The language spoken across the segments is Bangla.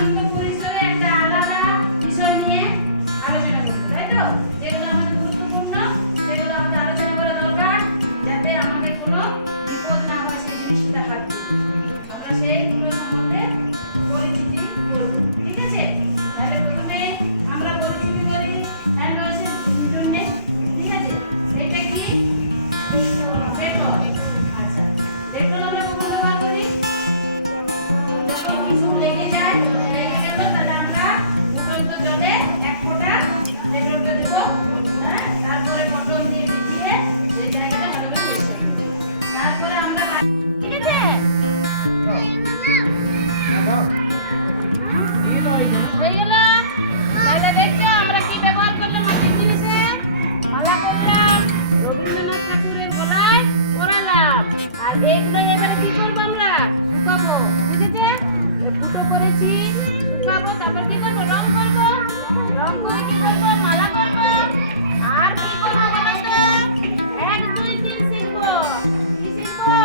আনন্দ পরিসরে একটা আলাদা বিষয় নিয়ে আলোচনা করব, তাই তো? যেগুলো আমাদের গুরুত্বপূর্ণ, সেগুলো আমাদের আলোচনা করা দরকার, যাতে আমাদের কোনো বিপদ না হয় সেই জিনিসটা হাত আমরা সেইগুলো সম্বন্ধে পরিচিতি করব, ঠিক আছে? তাহলে প্রথমে আমরা পরিচিতি করি হ্যান্ড ওয়াশের জন্য, ঠিক আছে? এটা কি? ডেটল। আচ্ছা, ডেটল আমরা কখন ব্যবহার করি? যখন কিছু লেগে যায়, লেগে গেল, তাহলে আমরা উপযুক্ত জলে এক ফোঁটা ডেটলকে দেব, হ্যাঁ, তারপরে বটল দিয়ে মিশিয়ে সেই জায়গাটা ভালো করে পরিষ্কার করব। তারপরে আমরা ঠিক আছে? হয়ে গেল। তাহলে দেখছো আমরা কি ব্যবহার করলাম আমাদের জিনিসে? মালা করলাম, রবীন্দ্রনাথ ঠাকুরের গলায় পরালাম, আর এইগুলো এবারে কি করবো? আমরা শুকাবো, ঠিক আছে? ফুটো করেছি, শুকাবো, তারপর কি করবো? রং করবো, রং করে কি করবো? মালা করবো, আর কি করবো বলো তো? 1 2 3 শিখবো। কি শিখবো?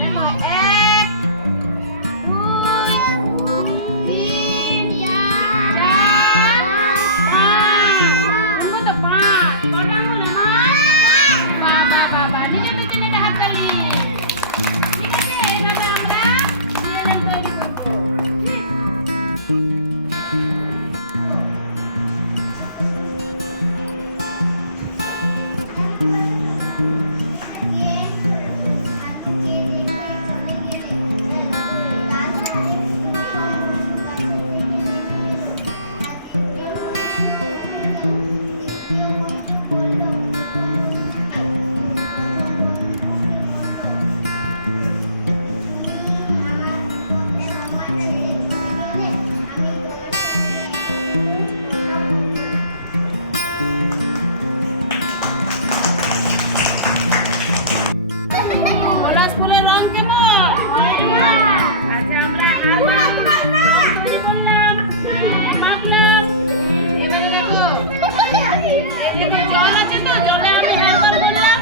দেখো, 1 2 3 4 5 শুনবো তো? 5 কটা আঙুল আমার? বাবা বাবা, নিজে পিছনে একটা হাত তালি, ঠিক আছে? এইভাবে আমরা সিএলএম তৈরি করবো। গোলাপ ফুলের রং কেমন? আচ্ছা, আমরা রং তৈরি করলাম, মাখলাম। এবারে দেখো, এই দেখো জল আছে তো, জলে আমি ব্যবহার করলাম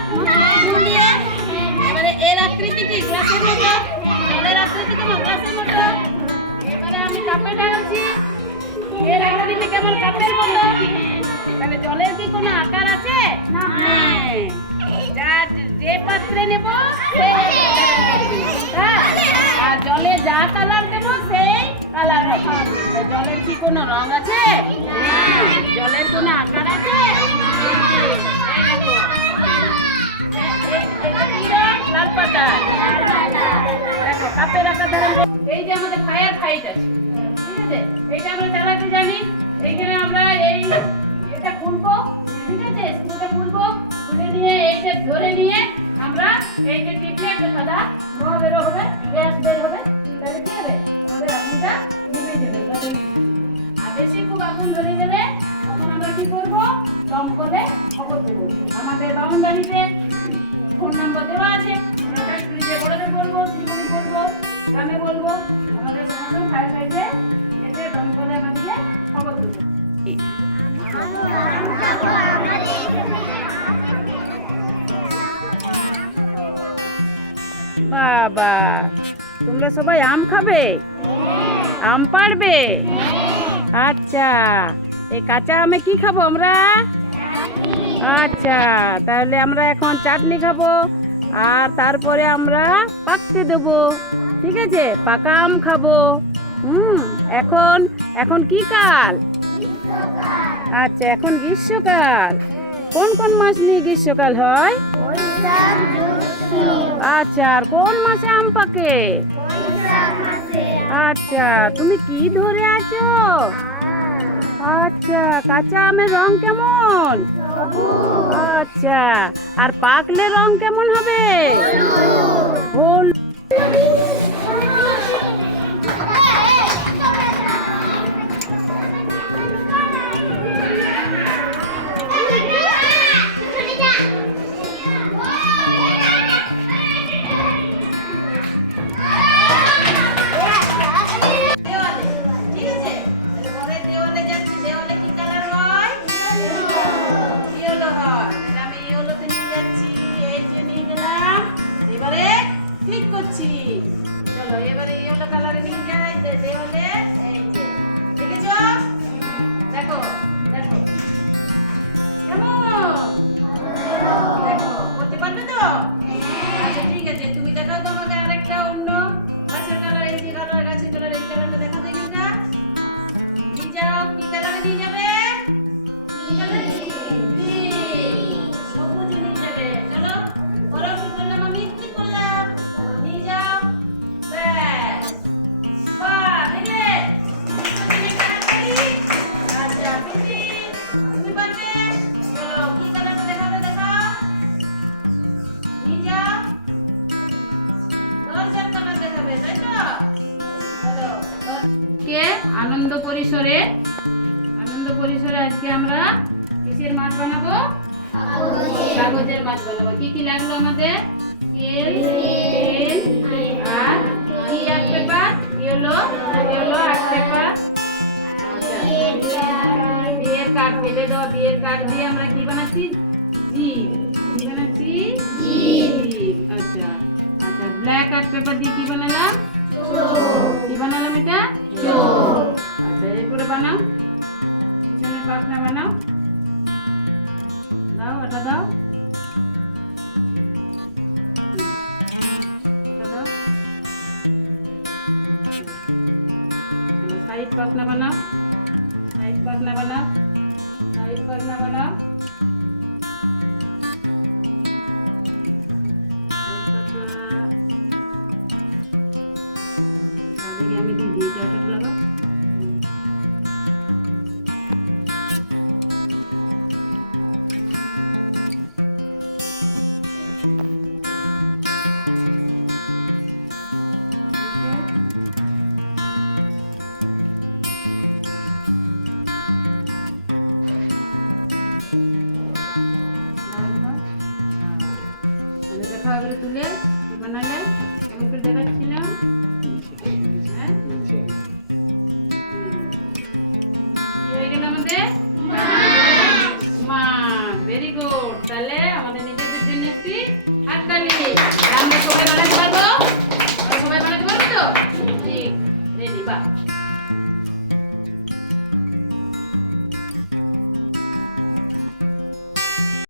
গুলিয়ে। এবারে এর আকৃতি কি? গ্লাসের মতো। জলের আকৃতি কেমন? গ্লাসের মতো। এবারে আমি কাপে ঢালছি, এর আকৃতি কেমন? কাপের মতো। তাহলে জলের কি কোনো আকার আছে? না। যে পাত্রে নেব সেই আর জলে যা কালার দেব সেই কালার হবে। জলের কি কোনো রং আছে? জলের কোনো আকার আছে? লাল পাতা। দেখো কাপের আকার দ্বারা এই যে আমাদের ফায়ার হাইট আছে, ঠিক আছে? এটা আমরা চালাতে জানি। এখানে আমরা এটা খুলবো, ঠিক আছে? স্ক্রুটা খুলবো, খুলে নিয়ে এইটা ধরে নিয়ে আমরা এইটা টিপলে একটা সাদা ধোঁয়া বের হবে, গ্যাস বের হবে। তাহলে কি হবে? আমাদের আগুনটা নিভে যাবে। আর বেশি খুব আগুন ধরে গেলে তখন আমরা কি করবো? দমকলে খবর দেবো। আমাদের বামুনবাড়িতে ফোন নাম্বার দেওয়া আছে, আমরা ডাস্টবিনে বড়দের বলবো, বলবো, গ্রামে বলবো, আমাদের সমস্ত ফায়ার সাইডে এতে দমকলে আমাদেরকে খবর দেবো। বাবা, তোমরা সবাই আম খাবে? আম পারবে? আচ্ছা, এই কাঁচা আমে কি খাবো আমরা? আচ্ছা, তাহলে আমরা এখন চাটনি খাবো, আর তারপরে আমরা পাকতে দেবো, ঠিক আছে? পাকা আম খাবো। এখন এখন কি কাল? আচ্ছা, এখন গ্রীষ্মকাল। কোন কোন মাস নিয়ে গ্রীষ্মকাল হয়? আচ্ছা, আর কোন মাসে আম পাকে? আচ্ছা, তুমি কি ধরে আছো? আচ্ছা, কাঁচা আমের রং কেমন? আচ্ছা, আর পাকলে রং কেমন হবে? হলুদ। ঠিক পরিসরে আজকে আমরা কিসের মাছ বানাবো? কাগজের মাছ বানাবো। কি কি লাগলো আমাদের? স্কেল, পেন আর কি art paper? Yellow art paper. বিয়ের কার্ড ফেলে দেওয়া, বিয়ের কার্ড দিয়ে